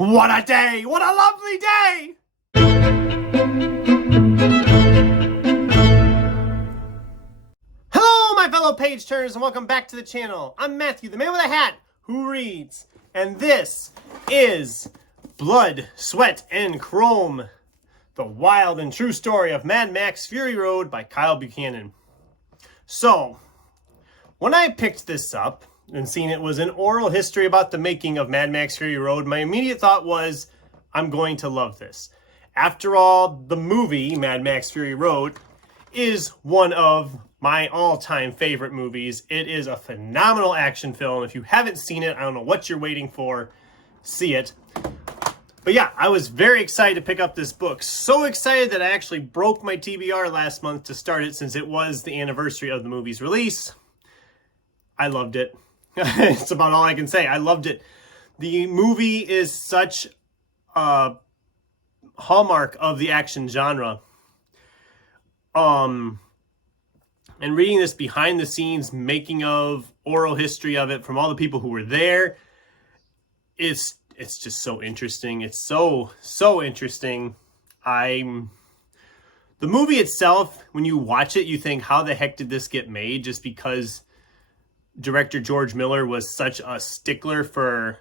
What a day! What a lovely day! Hello, my fellow page turners, and welcome back to the channel. I'm Matthew, the man with a hat who reads, and this is Blood, Sweat, and Chrome, the wild and true story of Mad Max Fury Road by Kyle Buchanan. So, when I picked this up and seen it was an oral history about the making of Mad Max Fury Road, my immediate thought was, I'm going to love this. After all, the movie, Mad Max Fury Road, is one of my all-time favorite movies. It is a phenomenal action film. If you haven't seen it, I don't know what you're waiting for. See it. But yeah, I was very excited to pick up this book. So excited that I actually broke my TBR last month to start it since it was the anniversary of the movie's release. I loved it. It's about all I can say. I loved it. The movie is such a hallmark of the action genre. And reading this behind the scenes making of, oral history of it from all the people who were there, it's just so interesting. It's so interesting. The movie itself, when you watch it, you think, how the heck did this get made? Just because director George Miller was such a stickler for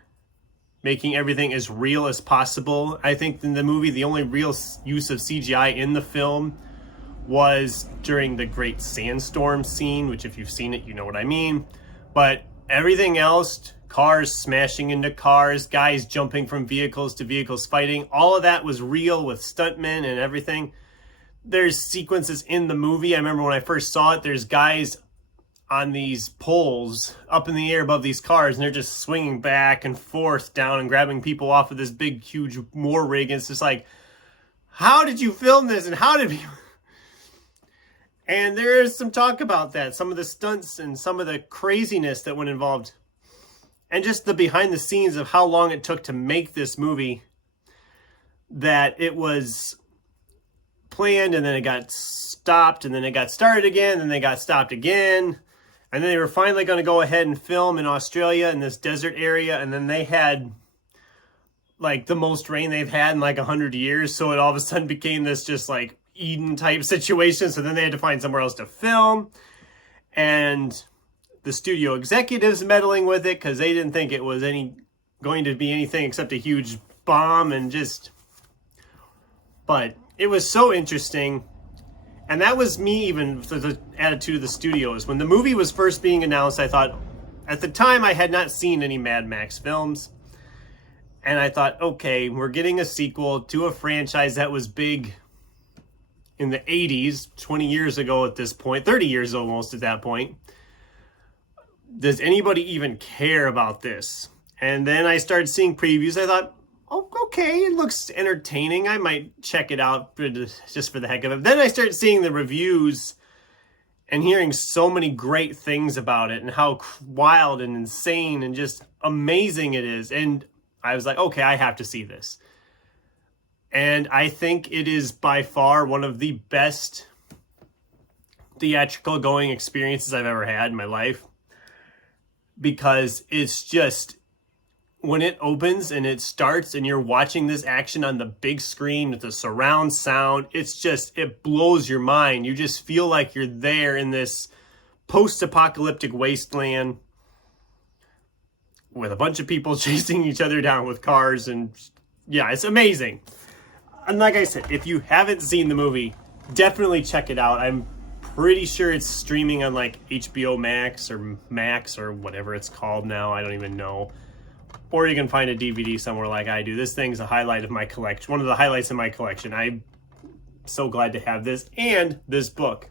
making everything as real as possible. I think in the movie, the only real use of CGI in the film was during the great sandstorm scene, which if you've seen it, you know what I mean. But everything else, cars smashing into cars, guys jumping from vehicles to vehicles fighting, all of that was real with stuntmen and everything. There's sequences in the movie. I remember when I first saw it, there's guys on these poles up in the air above these cars, and they're just swinging back and forth down and grabbing people off of this big, huge war rig. And it's just like, how did you film this? And how did you... And there is some talk about that, some of the stunts and some of the craziness that went involved. And just the behind the scenes of how long it took to make this movie, that it was planned and then it got stopped and then it got started again and then they got stopped again. And then they were finally going to go ahead and film in Australia in this desert area. And then they had like the most rain they've had in like 100 years. So it all of a sudden became this just like Eden type situation. So then they had to find somewhere else to film. And the studio executives meddling with it because they didn't think it was going to be anything except a huge bomb and just... But it was so interesting. And that was me even for the attitude of the studios. When the movie was first being announced, I thought, at the time I had not seen any Mad Max films. And I thought, okay, we're getting a sequel to a franchise that was big in the 80s, 20 years ago at this point, 30 years almost at that point. Does anybody even care about this? And then I started seeing previews. I thought, oh, okay, it looks entertaining. I might check it out just for the heck of it. Then I started seeing the reviews and hearing so many great things about it and how wild and insane and just amazing it is. And I was like, okay, I have to see this. And I think it is by far one of the best theatrical going experiences I've ever had in my life. Because it's just... when it opens and it starts and you're watching this action on the big screen with the surround sound, it blows your mind. You just feel like you're there in this post-apocalyptic wasteland with a bunch of people chasing each other down with cars. And yeah, it's amazing. And like I said, if you haven't seen the movie, definitely check it out. I'm pretty sure it's streaming on like HBO Max or whatever it's called now. I don't even know. Or you can find a DVD somewhere like I do. This thing's a highlight of my collection. One of the highlights in my collection. I'm so glad to have this and this book.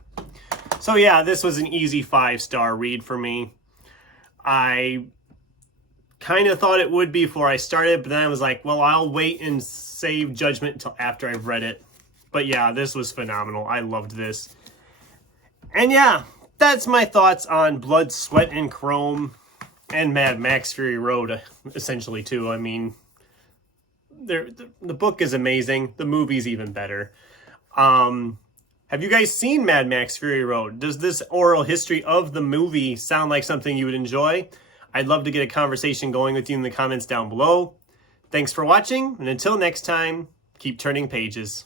So yeah, this was an easy 5-star read for me. I kind of thought it would be before I started, but then I was like, well, I'll wait and save judgment until after I've read it. But yeah, this was phenomenal. I loved this. And yeah, that's my thoughts on Blood, Sweat, and Chrome. And Mad Max Fury Road, essentially, too. I mean, the book is amazing. The movie's even better. Have you guys seen Mad Max Fury Road? Does this oral history of the movie sound like something you would enjoy? I'd love to get a conversation going with you in the comments down below. Thanks for watching, and until next time, keep turning pages.